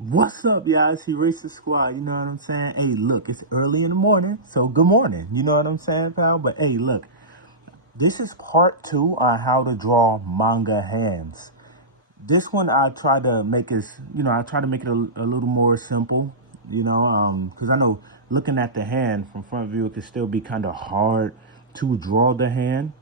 What's up, y'all? It's Eraser Squad. You know what I'm saying? Hey, look, it's early in the morning, so good morning. You know what I'm saying, pal? But hey, look, this is part 2 on how to draw manga hands. This one I try to make is, I try to make it a little more simple, because I know looking at the hand from front view, it can still be kind of hard to draw the hand.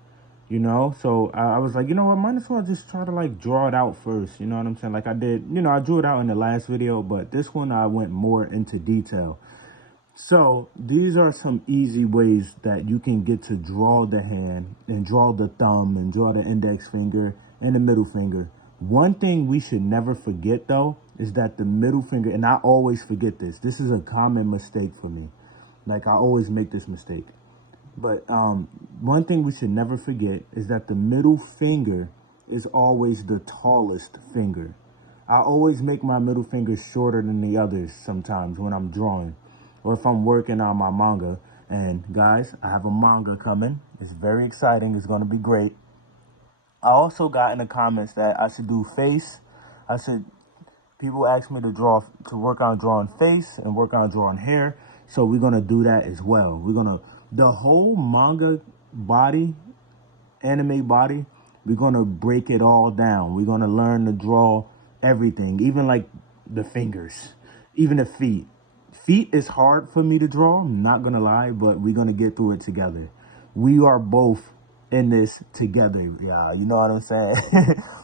So I was like, you know what, might as well just try to like draw it out first. You know what I'm saying? Like I did, I drew it out in the last video, but this one I went more into detail. So these are some easy ways that you can get to draw the hand and draw the thumb and draw the index finger and the middle finger. One thing we should never forget though is that the middle finger, and I always forget this is a common mistake for me. Like I always make this mistake. But one thing we should never forget is that the middle finger is always the tallest finger. I always make my middle finger shorter than the others sometimes when I'm drawing or if I'm working on my manga. And guys, I have a manga coming. It's very exciting. It's going to be great. I also got in the comments that I should do face. I should People ask me to work on drawing face and work on drawing hair. So we're going to do that as well. The whole manga body, anime body, we're going to break it all down. We're going to learn to draw everything, even like the fingers, even the feet. Feet is hard for me to draw, I'm not going to lie, but we're going to get through it together. We are both in this together, yeah. You know what I'm saying?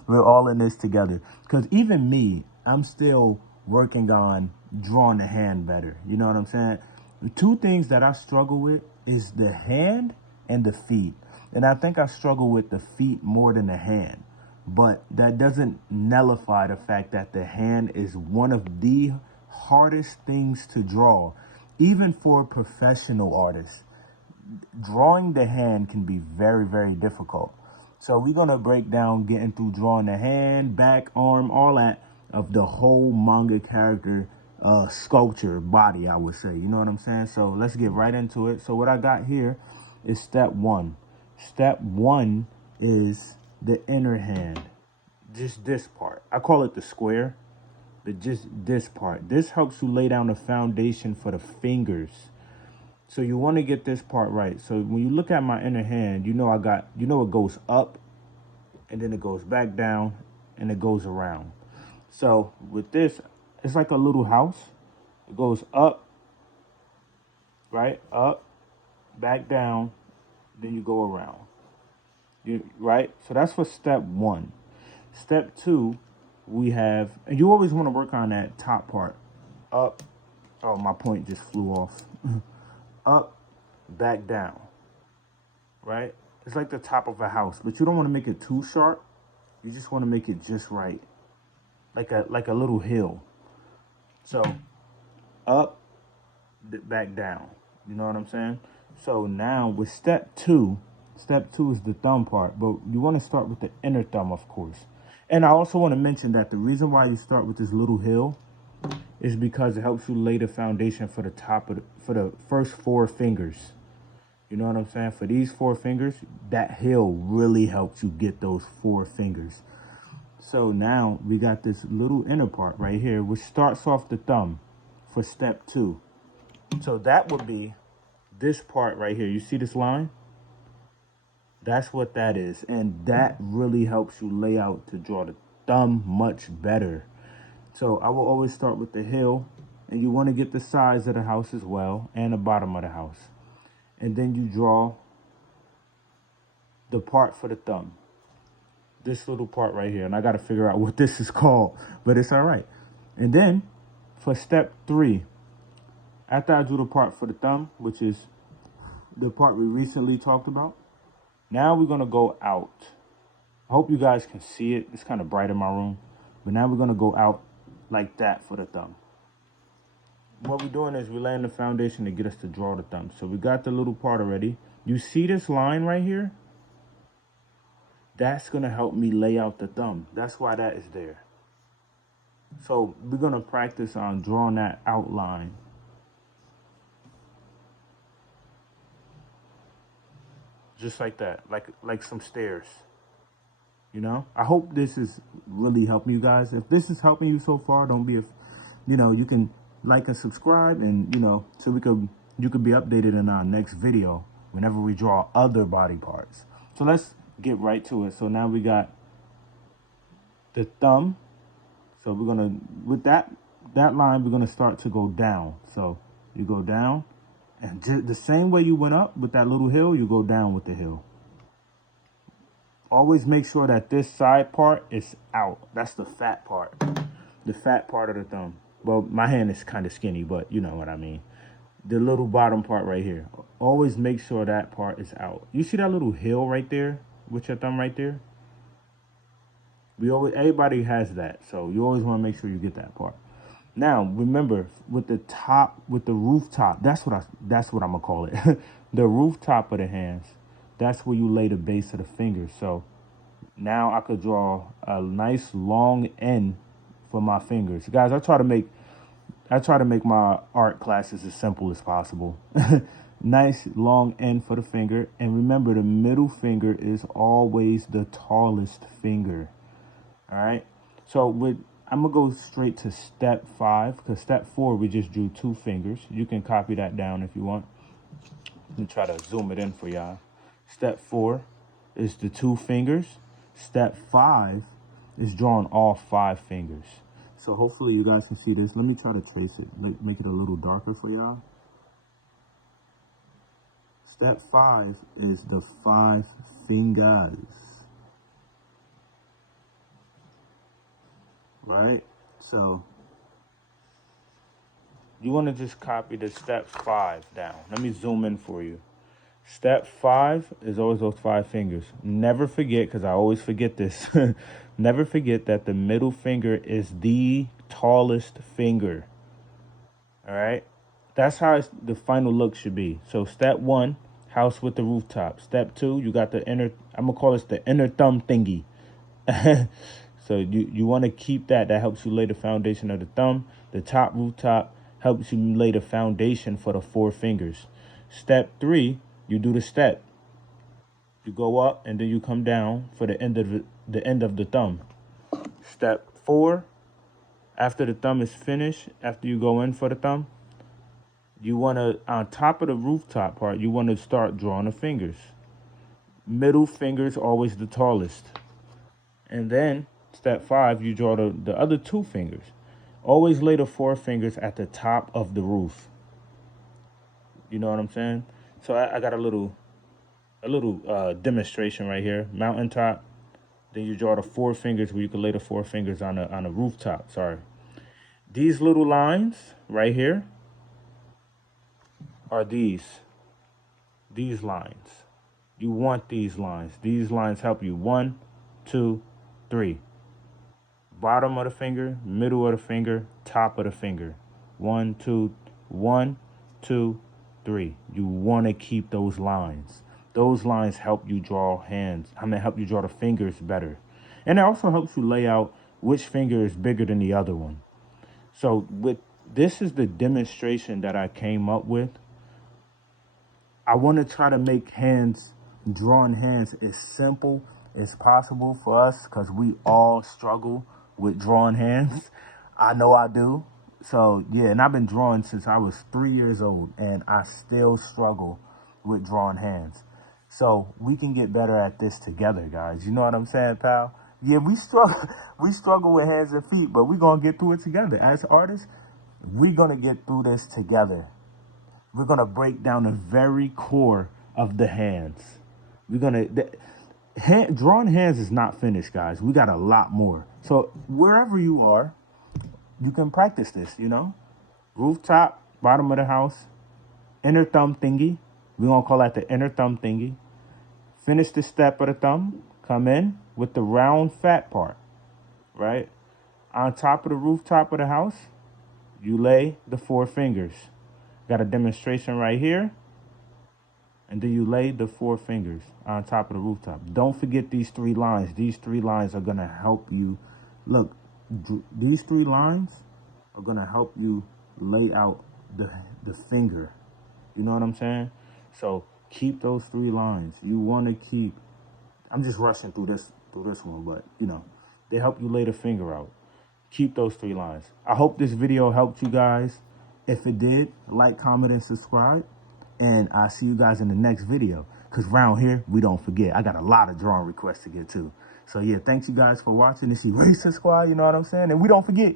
We're all in this together. Because even me, I'm still working on drawing the hand better. You know what I'm saying? The two things that I struggle with is the hand and the feet. And I think I struggle with the feet more than the hand. But that doesn't nullify the fact that the hand is one of the hardest things to draw, even for professional artists. Drawing the hand can be very, very difficult. So we're going to break down getting through drawing the hand, back, arm, all that of the whole manga character sculpture body, I would say. You know what I'm saying? So let's get right into it. So what I got here is step 1. Step 1 is the inner hand. Just this part. I call it the square, but just this part. This helps you lay down the foundation for the fingers. So you want to get this part right. So when you look at my inner hand, it goes up and then it goes back down and it goes around. So with this, it's like a little house. It goes up, right? Up, back down, then you go around. Right? So that's for step 1. Step 2, we have, and you always want to work on that top part. Up. Oh, my point just flew off. Up, back down. Right? It's like the top of a house, but you don't want to make it too sharp. You just want to make it just right. Like a little hill. So up, back down. You know what I'm saying? So now with step 2 is the thumb part, but you want to start with the inner thumb, of course. And I also want to mention that the reason why you start with this little hill is because it helps you lay the foundation for for the first 4 fingers. You know what I'm saying? For these 4 fingers, that hill really helps you get those 4 fingers. So now we got this little inner part right here, which starts off the thumb for step 2. So that would be this part right here. You see this line? That's what that is. And that really helps you lay out to draw the thumb much better. So I will always start with the hill, and you want to get the sides of the house as well and the bottom of the house. And then you draw the part for the thumb. This little part right here. And I got to figure out what this is called, but it's all right. And then for step 3, after I drew the part for the thumb, which is the part we recently talked about, now we're going to go out. I hope you guys can see it. It's kind of bright in my room. But now we're going to go out like that for the thumb. What we're doing is we're laying the foundation to get us to draw the thumb. So we got the little part already. You see this line right here? That's going to help me lay out the thumb. That's why that is there. So we're going to practice on drawing that outline. Just like that, like some stairs. I hope this is really helping you guys. If this is helping you so far, don't be you can like and subscribe, and so you could be updated in our next video whenever we draw other body parts. So let's get right to it. So now we got the thumb. So we're gonna, with that line, we're gonna start to go down. So you go down, and the same way you went up with that little hill, you go down with the hill. Always make sure that this side part is out. That's the fat part. The fat part of the thumb. Well, my hand is kind of skinny, but you know what I mean. The little bottom part right here. Always make sure that part is out. You see that little hill right there with your thumb right there? Everybody has that, so you always want to make sure you get that part. Now, remember, with the rooftop, that's what I'm gonna call it. The rooftop of the hands, that's where you lay the base of the fingers. So now I could draw a nice long end for my fingers. Guys, I try to make my art classes as simple as possible. Nice long end for the finger. And remember, the middle finger is always the tallest finger. All right. So I'm going to go straight to step 5, because step 4, we just drew 2 fingers. You can copy that down if you want. Let me try to zoom it in for y'all. Step 4 is the 2 fingers. Step 5 is drawing all 5 fingers. So hopefully you guys can see this. Let me try to trace it, make it a little darker for y'all. Step 5 is the 5 fingers. Right? So you want to just copy the step 5 down. Let me zoom in for you. Step 5 is always those 5 fingers. Never forget, because I always forget this. Never forget that the middle finger is the tallest finger. All right? That's how the final look should be. So step 1, house with the rooftop. Step 2, you got the inner, I'm going to call this the inner thumb thingy. So you want to keep that. That helps you lay the foundation of the thumb. The top rooftop helps you lay the foundation for the 4 fingers. Step 3, you do the step. You go up and then you come down for the end of the thumb. Step 4, after the thumb is finished, after you go in for the thumb, you want to, on top of the rooftop part, you want to start drawing the fingers. Middle finger's always the tallest. And then step 5, you draw the other 2 fingers. Always lay the 4 fingers at the top of the roof. You know what I'm saying? So I got a little demonstration right here. Mountaintop. Then you draw the 4 fingers where you can lay the 4 fingers on a rooftop. Sorry. These little lines right here are these lines. You want these lines. These lines help you. 1, 2, 3. Bottom of the finger, middle of the finger, top of the finger. 1, 2, 1, 2, 3. You want to keep those lines. Those lines help you draw help you draw the fingers better. And it also helps you lay out which finger is bigger than the other one. So this is the demonstration that I came up with. I want to try to make drawing hands as simple as possible for us, because we all struggle with drawing hands. I know I do. So yeah, and I've been drawing since I was 3 years old, and I still struggle with drawing hands. So we can get better at this together, guys. You know what I'm saying, pal? Yeah, we struggle with hands and feet, but we're gonna get through it together. As artists, we're gonna get through this together. We're gonna break down the very core of the hands. Drawing hands is not finished, guys. We got a lot more. So wherever you are, you can practice this, Rooftop, bottom of the house, inner thumb thingy. We're going to call that the inner thumb thingy. Finish the step of the thumb. Come in with the round fat part, right? On top of the rooftop of the house, you lay the 4 fingers. Got a demonstration right here. And then you lay the 4 fingers on top of the rooftop. Don't forget these 3 lines. These 3 lines are going to help you. Look, these 3 lines are going to help you lay out the finger. You know what I'm saying? So keep those 3 lines. You want to keep, I'm just rushing through this one, but they help you lay the finger out. Keep those 3 lines. I hope this video helped you guys. If it did, like, comment, and subscribe. And I'll see you guys in the next video. Because around here, we don't forget. I got a lot of drawing requests to get to. So, yeah, thanks you guys for watching. This Eraser Squad, you know what I'm saying? And we don't forget.